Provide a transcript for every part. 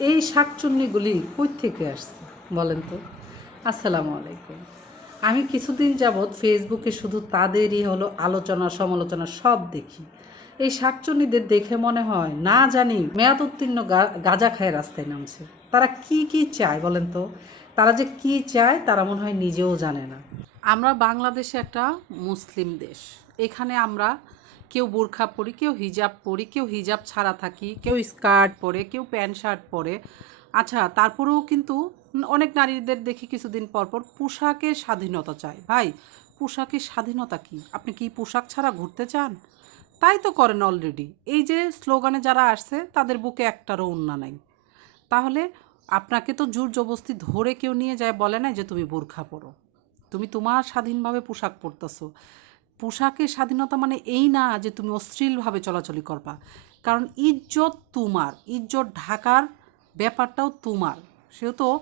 এই শাকচুন্নিগুলি কই থেকে আসছে? বলেন তো। আসসালামু আলাইকুম। আমি কিছুদিন যাবৎ ফেসবুকে শুধু তাদেরই হলো আলোচনা, সমালোচনা সব দেখি। এই শাকচুন্নিদের দেখে মনে হয়, না জানি মেয়াদ উত্তীর্ণ গাঁজা খায় রাস্তায় নামছে। তারা কি কি চায় বলেন তো? তারা যে কি চায়, তারা মনে হয় নিজেও জানে না। আমরা বাংলাদেশে একটা মুসলিম দেশ। এখানে আমরা কেউ বোরখা পরি, কেউ হিজাব পরি, কেউ হিজাব ছাড়া থাকি, কেউ স্কার্ট পরে, কেউ প্যান্ট শার্ট পরে। আচ্ছা তারপরেও কিন্তু অনেক নারীদের দেখি কিছুদিন পর পর পোশাকের স্বাধীনতা চায়। ভাই, পোশাকের স্বাধীনতা কি? আপনি কি পোশাক ছাড়া ঘুরতে চান? তাই তো করেন অলরেডি এই যে স্লোগানে যারা আসছে, তাদের বুকে একটারও উন্না নাই। তাহলে আপনাকে তো জোর জবস্তি ধরে কেউ নিয়ে যায় বলে না যে তুমি বোরখা পরো। তুমি তোমার স্বাধীনভাবে পোশাক পরতেছো। পোশাকের স্বাধীনতা মানে এই না যে তুমি অশ্লীলভাবে চলাচলি করবা। কারণ ইজ্জত তোমার, ইজ্জত ঢাকার ব্যাপারটাও তোমার। সেহেতু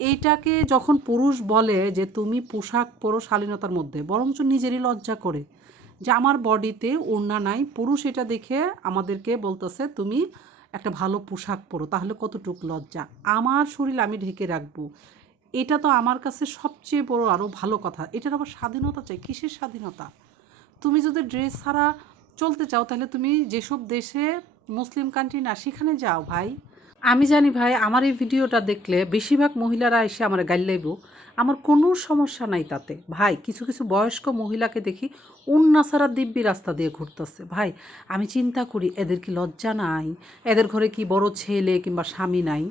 এইটাকে যখন পুরুষ বলে যে তুমি পোশাক পরো শালীনতার মধ্যে, বরঞ্চ নিজেরই লজ্জা করে যে আমার বডিতে ওড়না নাই, পুরুষ এটা দেখে আমাদেরকে বলতেছে, তুমি একটা ভালো পোশাক পরো, তাহলে কতটুক লজ্জা? আমার শরীর আমি ঢেকে রাখব। এটা তো আমার কাছে সবচেয়ে বড় আরও ভালো কথা। এটার আবার স্বাধীনতা চাই? কিসের স্বাধীনতা? তুমি যদি ড্রেস ছাড়া চলতে চাও, তাহলে তুমি যেসব দেশে মুসলিম কান্ট্রি না, সেখানে যাও ভাই। আমি জানি ভাই, আমার এই ভিডিওটা দেখলে বেশিরভাগ মহিলারা এসে আমার গাইলাইব আমার কোনো সমস্যা নাই তাতে। ভাই, কিছু কিছু বয়স্ক মহিলাকে দেখি উন্নাসারা দিব্যি রাস্তা দিয়ে ঘুরতেছে। ভাই, আমি চিন্তা করি, এদের কি লজ্জা নাই? এদের ঘরে কি বড় ছেলে কিংবা স্বামী নাই?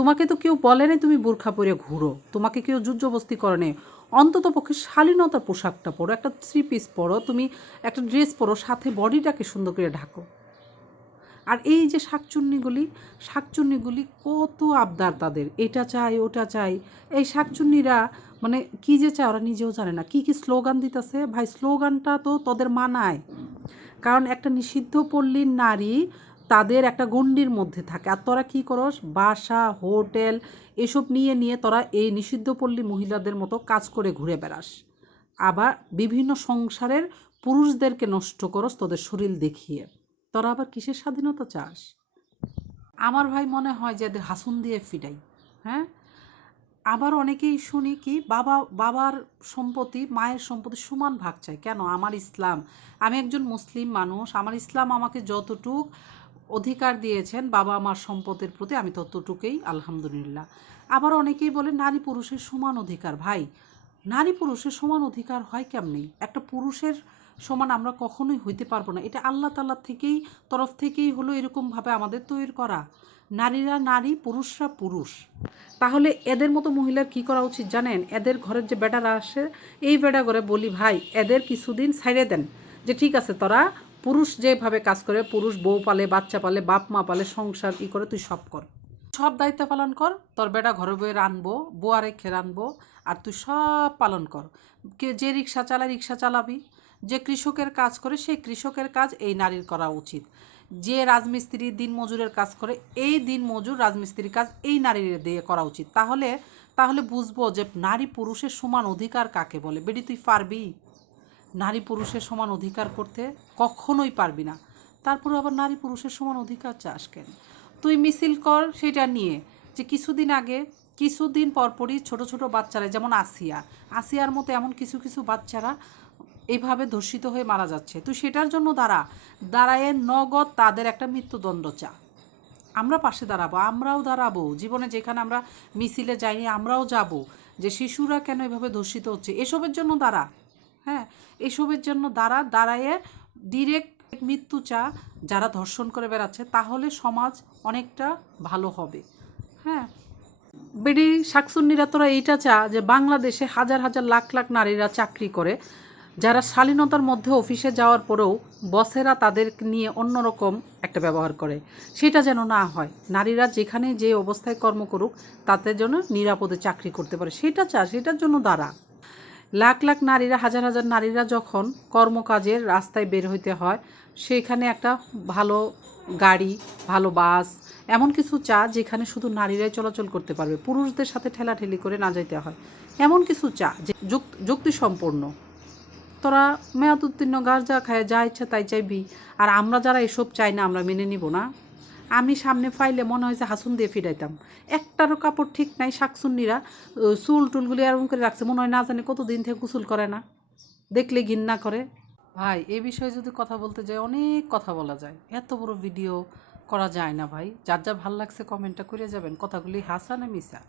তোমাকে তো কেউ বলে নাই তুমি বোরখা পরে ঘুরো। তোমাকে কেউ যুদ্ধবস্তি করে নেই। অন্তত পক্ষে শালীনতার পোশাকটা পরো, একটা থ্রি পিস পরো, তুমি একটা ড্রেস পরো, সাথে বডিটাকে সুন্দর করে ঢাকো। আর এই যে শাকচুন্নিগুলি শাকচুন্নিগুলি কত আবদার তাদের। এটা চাই, ওটা চাই। এই শাকচুন্নিরা মানে কি যে চায় ওরা নিজেও জানে না। কি কি স্লোগান দিতেছে? ভাই, স্লোগানটা তো তোদের মানায়। কারণ একটা নিষিদ্ধ পল্লীর নারী তাদের একটা গণ্ডির মধ্যে থাকে। আর তোরা কী করস? বাসা, হোটেল, এসব নিয়ে নিয়ে তোরা এই নিষিদ্ধ পল্লী মহিলাদের মতো কাজ করে ঘুরে বেড়াস। আবার বিভিন্ন সংসারের পুরুষদেরকে নষ্ট করস তোদের শরীর দেখিয়ে। তোরা আবার কিসের স্বাধীনতা চাস? আমার ভাই মনে হয় যে এদের হাসুন দিয়ে ফিরাই হ্যাঁ? আবার অনেকেই শুনি কি, বাবা, বাবার সম্পত্তি, মায়ের সম্পত্তি সমান ভাগ চায়। কেন? আমার ইসলাম, আমি একজন মুসলিম মানুষ, আমার ইসলাম আমাকে যতটুক অধিকার দিয়েছেন বাবা আমার সম্পদের প্রতি, আমি ততটুকুই, আলহামদুলিল্লাহ। আবার অনেকেই বলে নারী পুরুষের সমান অধিকার। ভাই, নারী পুরুষের সমান অধিকার হয় কেমনি? একটা পুরুষের সমান আমরা কখনোই হইতে পারব না। এটা আল্লাহ তাল্লাহ থেকেই, তরফ থেকেই হলো এরকমভাবে আমাদের তৈরি করা। নারীরা নারী, পুরুষরা পুরুষ। তাহলে এদের মতো মহিলার কি করা উচিত জানেন? এদের ঘরের যে বেটারা আসে, এই বেটা করে বলি, ভাই, এদের কিছুদিন ছাইড়ে দেন। যে, ঠিক আছে, তোরা পুরুষ যেভাবে কাজ করে, পুরুষ বউ পালে, বাচ্চা পালে, বাপ মা পালে, সংসার ই করে, তুই সব কর। সব দায়িত্ব পালন কর, তোর বেটা ঘরে বয়ে রানবো বোয়া রেখে রানবো, আর তুই সব পালন কর। কে যে রিক্সা চালায়, রিক্সা চালাবি। যে কৃষকের কাজ করে, সেই কৃষকের কাজ এই নারীর করা উচিত। যে রাজমিস্ত্রি দিন মজুরের কাজ করে, এই দিন মজুর রাজমিস্ত্রির কাজ এই নারীর দিয়ে করা উচিত। তাহলে তাহলে বুঝব যে নারী পুরুষের সমান অধিকার কাকে বলে? বেডি তুই পারবি? নারী পুরুষের সমান অধিকার করতে কখনোই পারবি না। তারপরে আবার নারী পুরুষের সমান অধিকার চাস কেন? তুই মিছিল কর সেটা নিয়ে যে কিছুদিন আগে, কিছুদিন পরপরই ছোট ছোট বাচ্চারা, যেমন আসিয়া, আসিয়ার মতো এমন কিছু কিছু বাচ্চারা এইভাবে ধর্ষিত হয়ে মারা যাচ্ছে। তুই সেটার জন্য দাঁড়া। দাঁড়ায় নগদ তাদের একটা মৃত্যুদণ্ড চা। আমরা পাশে দাঁড়াবো, আমরাও দাঁড়াবো। জীবনে যেখানে আমরা মিছিলে যাইনি, আমরাও যাব। যে শিশুরা কেন এভাবে ধর্ষিত হচ্ছে? এসবের জন্য দাঁড়া। হ্যাঁ এসবের জন্য দাঁড়া, দাঁড়ায়ে ডিরেক্ট মৃত্যু চা যারা ধর্ষণ করে বেড়াচ্ছে, তাহলে সমাজ অনেকটা ভালো হবে। হ্যাঁ বেডি শাকসুন্নিরা তোরা এইটা চা যে বাংলাদেশে হাজার হাজার লাখ লাখ নারীরা চাকরি করে, যারা শালীনতার মধ্যে অফিসে যাওয়ার পরেও বসেরা তাদের নিয়ে অন্যরকম একটা ব্যবহার করে। সেটা যেন না হয়, নারীরা যেখানে যে অবস্থায় কর্ম করুক, তাতে যেন নিরাপদে চাকরি করতে পারে। সেটা চা, সেটার জন্য দাঁড়া। লাখ লাখ নারীরা, হাজার হাজার নারীরা যখন কর্মকাজের রাস্তায় বের হইতে হয় সেখানে একটা ভালো গাড়ি, ভালো বাস, এমন কিছু চা যেখানে শুধু নারীরাই চলাচল করতে পারবে, পুরুষদের সাথে ঠেলাঠেলি করে না যাইতে হয়। এমন কিছু চা যে যুক- যুক্তিসম্পন্ন। তোরা মেয়াদ উত্তীর্ণ, গাছ যা খায়, যা ইচ্ছা তাই চাইবি, আর আমরা যারা এসব চাই না, আমরা মেনে নিব না। আমি সামনে ফাইলে মনে হয় যে হাসুন দিয়ে ফিরাইতাম। একটারও কাপড় ঠিক নাই শাকসুন্নিরা চুল টুলগুলি এরকম করে রাখছে, মনে হয় না জানি কতদিন থেকে গোসল করে না। দেখলে ঘিন্না করে। ভাই, এ বিষয়ে যদি কথা বলতে যাই, অনেক কথা বলা যায়। এত বড় ভিডিও করা যায় না ভাই। যার যা ভালো লাগছে কমেন্টটা করে যাবেন। কথাগুলি হাসা না মিশা